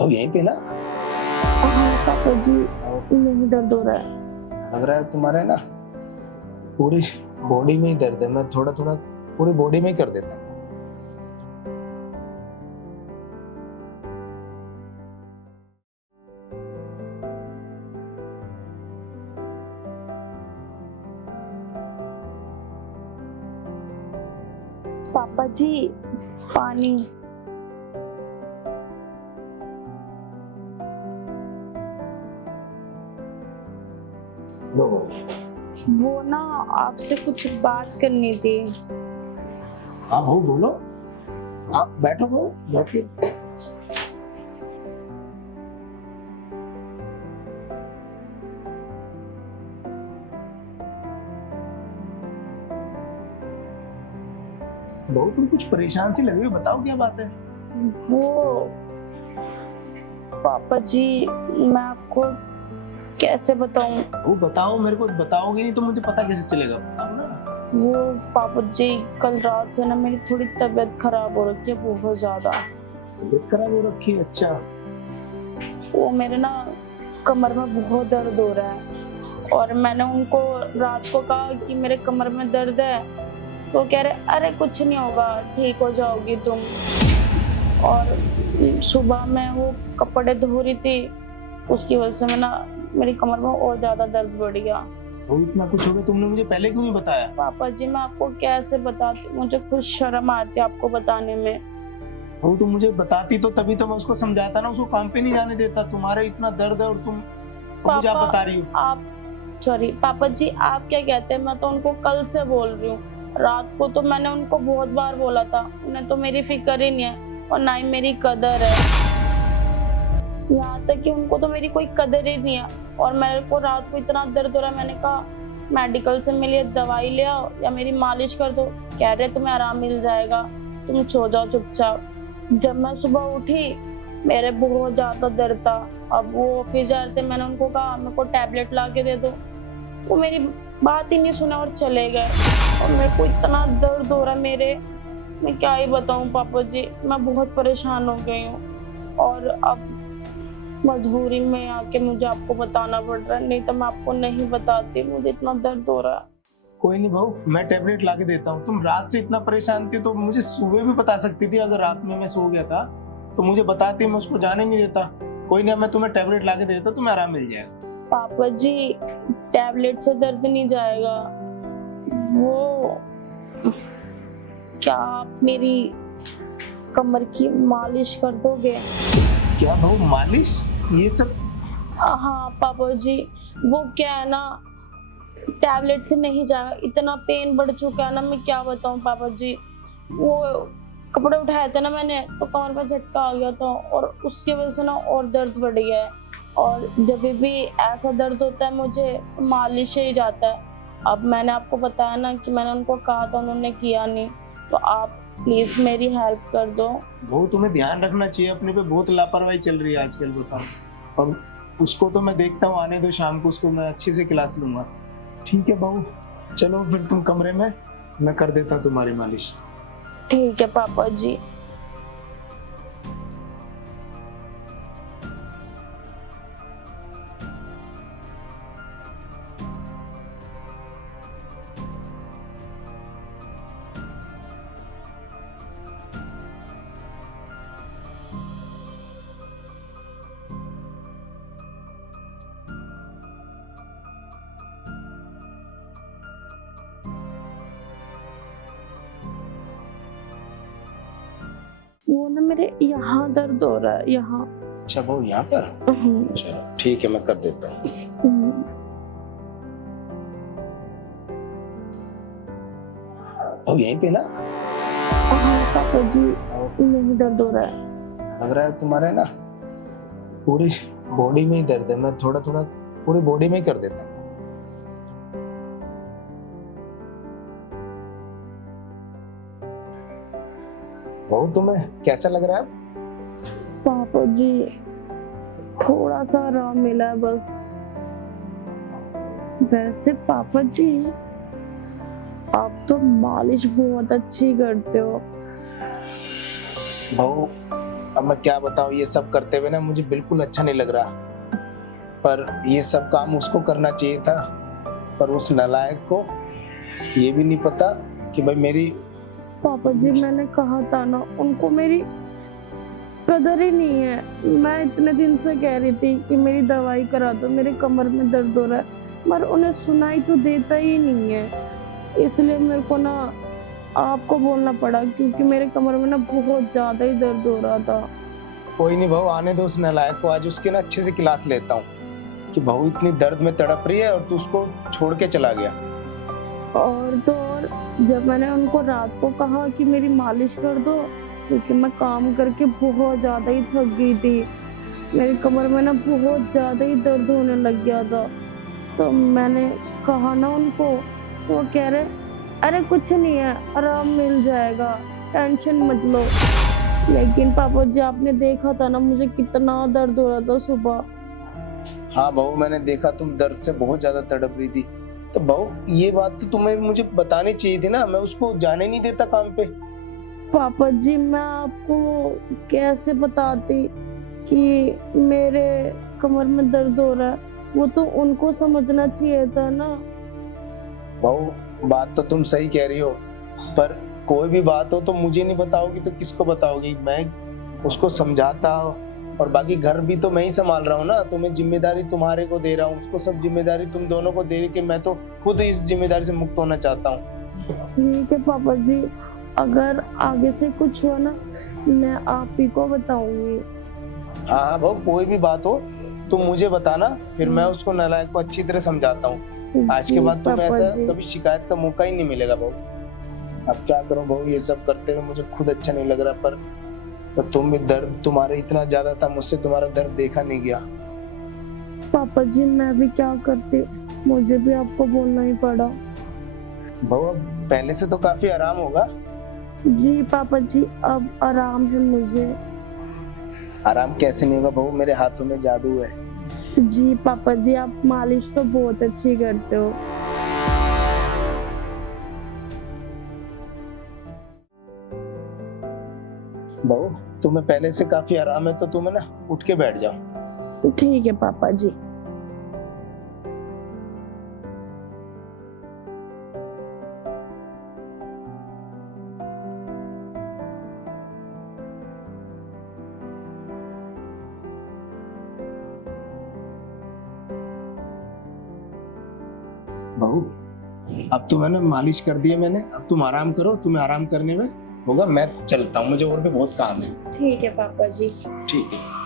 अब यहीं पे ना। हाँ पापा जी, यही दर्द हो रहा है। लग रहा है तुम्हारे ना पूरी बॉडी में ही दर्द है। मैं थोड़ा थोड़ा पूरी बॉडी में ही कर देता हूँ। पापा जी, पानी। लो। वो ना, आपसे कुछ बात करनी थी। हाँ बहू बोलो। हाँ बैठो बहू, बैठिए। बहू तुम कुछ परेशान सी लग रही हो, बताओ क्या बात है। वो पापा जी, मैं आपको कैसे बताऊं। बहू बताओ, मेरे को बताओगे नहीं तो मुझे पता कैसे चलेगा, बताओ ना। वो पापा जी, कल रात से ना मेरी थोड़ी तबीयत खराब हो रखी है, बहुत ज्यादा। तबीयत खराब हो रखी है? अच्छा। वो मेरे ना कमर में बहुत दर्द हो रहा है, और मैंने उनको रात को कहा कि मेरे कमर में दर्द है, तो कह रहे अरे कुछ नहीं होगा, ठीक हो जाओगी तुम। और सुबह मैं वो कपड़े धो रही थी, उसकी वजह से मैं ना, मेरी कमर में और ज्यादा दर्द बढ़ गया। बहू इतना कुछ हो गया, तुमने मुझे पहले क्यों नहीं बताया। पापा जी, मैं आपको कैसे बताती, मुझे खुद शर्म आती है आपको बताने में। बहू तुम मुझे बताती तो तभी तो मैं उसको समझाता ना, उसको काम पे नहीं जाने देता। तुम्हारे इतना दर्द है और तुम मुझे आप पापा, बता रही हो। आप सॉरी पापा जी, आप क्या कहते हैं, मैं तो उनको कल से बोल रही हूँ। रात को तो मैंने उनको बहुत बार बोला था, उन्हें तो मेरी फिक्र ही नहीं है और ना ही मेरी कदर है। यहाँ तक कि उनको तो मेरी कोई कदर ही नहीं है। और मेरे को रात को इतना दर्द हो रहा है, मैंने कहा मेडिकल से मेरे लिए दवाई ले आओ या मेरी मालिश कर दो। कह रहे तुम्हें आराम मिल जाएगा, तुम सो जाओ चुपचाप। जब मैं सुबह उठी, मेरे बहुत ज्यादा दर्द था। अब वो ऑफिस जा रहे थे, मैंने उनको कहा मेरे को टैबलेट ला के दे दो, वो मेरी बात ही नहीं सुना और चले गए। और मेरे को इतना दर्द हो रहा है मेरे, मैं क्या ही बताऊं पापा जी, मैं बहुत परेशान हो गई हूँ। और अब मजबूरी में आके मुझे आपको बताना पड़ रहा है, नहीं तो मैं आपको नहीं बताती, मुझे इतना दर्द हो रहा है। कोई नहीं बहू, मैं टैबलेट ला के देता हूँ। तुम रात से इतना परेशान थी तो मुझे सुबह भी बता सकती थी। अगर रात में मैं सो गया था तो मुझे बताती, मैं उसको जाने नहीं देता। कोई नहीं, मैं तुम्हें टैबलेट ला के देता, तुम्हें आराम मिल जाएगा। पापा जी, टैबलेट से दर्द नहीं जाएगा। वो क्या आप मेरी कमर की मालिश कर दोगे? क्या बहू मालिश, ये सब? हाँ पापा जी, वो क्या है ना, टैबलेट से नहीं जाएगा, इतना पेन बढ़ चुका है ना, मैं क्या बताऊं पापा जी। वो कपड़े उठाए थे ना मैंने, तो कमर में झटका आ गया था और उसकी वजह से ना और दर्द बढ़ गया है। और जब भी ऐसा दर्द होता है मुझे, मालिश ही जाता है। अब मैंने आपको बताया ना कि मैंने उनको कहा था, उन्होंने किया नहीं, तो आप प्लीज मेरी हेल्प कर दो। बहू तुम्हें ध्यान रखना चाहिए अपने पे, बहुत लापरवाही चल रही है आजकल, बताओ। और उसको तो मैं देखता हूँ, आने दो शाम को, उसको मैं अच्छे से क्लास लूंगा। ठीक है बहू, चलो फिर तुम कमरे में, मैं कर देता हूँ तुम्हारी मालिश। ठीक है पापा जी। वो ना मेरे यहाँ दर्द हो रहा है, यहाँ। अच्छा बहू, यहाँ पर? चलो ठीक है, मैं कर देता हूँ। अब यहीं पे ना। हाँ पापा जी, यही दर्द हो रहा है। लग रहा है तुम्हारे ना पूरी बॉडी में ही दर्द है। मैं थोड़ा थोड़ा पूरी बॉडी में ही कर देता हूँ। बहू तुम्हें कैसा लग रहा है अब? पापा जी, थोड़ा सा आराम मिला है बस। वैसे पापा जी, आप तो मालिश बहुत अच्छी करते हो। बहू अब मैं क्या बताऊं, ये सब करते हुए ना मुझे बिल्कुल अच्छा नहीं लग रहा। पर ये सब काम उसको करना चाहिए था, पर उस नालायक को ये भी नहीं पता कि भाई मेरी। पापा जी मैंने कहा था ना, उनको मेरी कदर ही नहीं है। मैं इतने दिन से कह रही थी कि मेरी दवाई करा दो, मेरे कमर में दर्द हो रहा है, मगर उन्हें सुनाई तो देता ही नहीं है। इसलिए मेरे को ना आपको बोलना पड़ा, क्योंकि मेरे कमर में ना बहुत ज्यादा ही दर्द हो रहा था। कोई नहीं बहू, आने दो उस नालायक को, आज उसके ना अच्छे से क्लास लेता हूँ कि बहू इतनी दर्द में तड़प रही है और तू उसको छोड़ के चला गया। और तो और, जब मैंने उनको रात को कहा कि मेरी मालिश कर दो, क्योंकि मैं काम करके बहुत ज्यादा ही थक गई थी, मेरी कमर में ना बहुत ज्यादा ही दर्द होने लग गया था, तो मैंने कहा ना उनको, तो वो कह रहे अरे कुछ नहीं है, आराम मिल जाएगा, टेंशन मत लो। लेकिन पापा जी आपने देखा था ना मुझे कितना दर्द हो रहा था सुबह। हाँ बहू, मैंने देखा तुम दर्द से बहुत ज्यादा तड़प रही थी। तो बहू ये बात तो तुम्हें मुझे बतानी चाहिए थी ना, मैं उसको जाने नहीं देता काम पे। पापा जी मैं आपको कैसे बताती कि मेरे कमर में दर्द हो रहा है, वो तो उनको समझना चाहिए था ना। बहू बात तो तुम सही कह रही हो, पर कोई भी बात हो तो मुझे नहीं बताओगी तो किसको बताओगी? मैं उसको समझाता, और बाकी घर भी तो मैं ही संभाल रहा हूँ ना, तो मैं जिम्मेदारी तुम्हारे को दे रहा हूँ, उसको सब जिम्मेदारी तुम दोनों को दे रही कि मैं तो खुद इस जिम्मेदारी से मुक्त होना चाहता हूँ। ठीक है पापा जी, अगर आगे से कुछ हुआ ना मैं आप ही को बताऊंगी। हाँ हाँ बहू, कोई भी बात हो तुम मुझे बताना, फिर मैं उसको नालायक को अच्छी तरह समझाता हूँ। आज के बाद तुम्हें पापा ऐसा जी। कभी शिकायत का मौका ही नहीं मिलेगा बहू। अब क्या करूं बहू, ये सब करते हुए मुझे खुद अच्छा नहीं लग रहा, पर तो तुम भी दर्द तुम्हारे इतना ज्यादा था, मुझसे तुम्हारा दर्द देखा नहीं गया। पापा जी मैं भी क्या करती, मुझे भी आपको बोलना ही पड़ा। बहू अब पहले से तो काफी आराम होगा। जी पापा जी अब आराम है मुझे। आराम कैसे नहीं होगा बहू, मेरे हाथों में जादू है। जी पापा जी आप मालिश तो बहुत अच्छी करते हो। बहू तुम्हें पहले से काफी आराम है, तो तुम ना उठ के बैठ जाओ। ठीक है पापा जी। बहू अब तो मैंने मालिश कर दी है मैंने, अब तुम आराम करो, तुम्हें आराम करने में होगा, मैं चलता हूँ, मुझे और भी बहुत काम है। ठीक है पापा जी। ठीक है।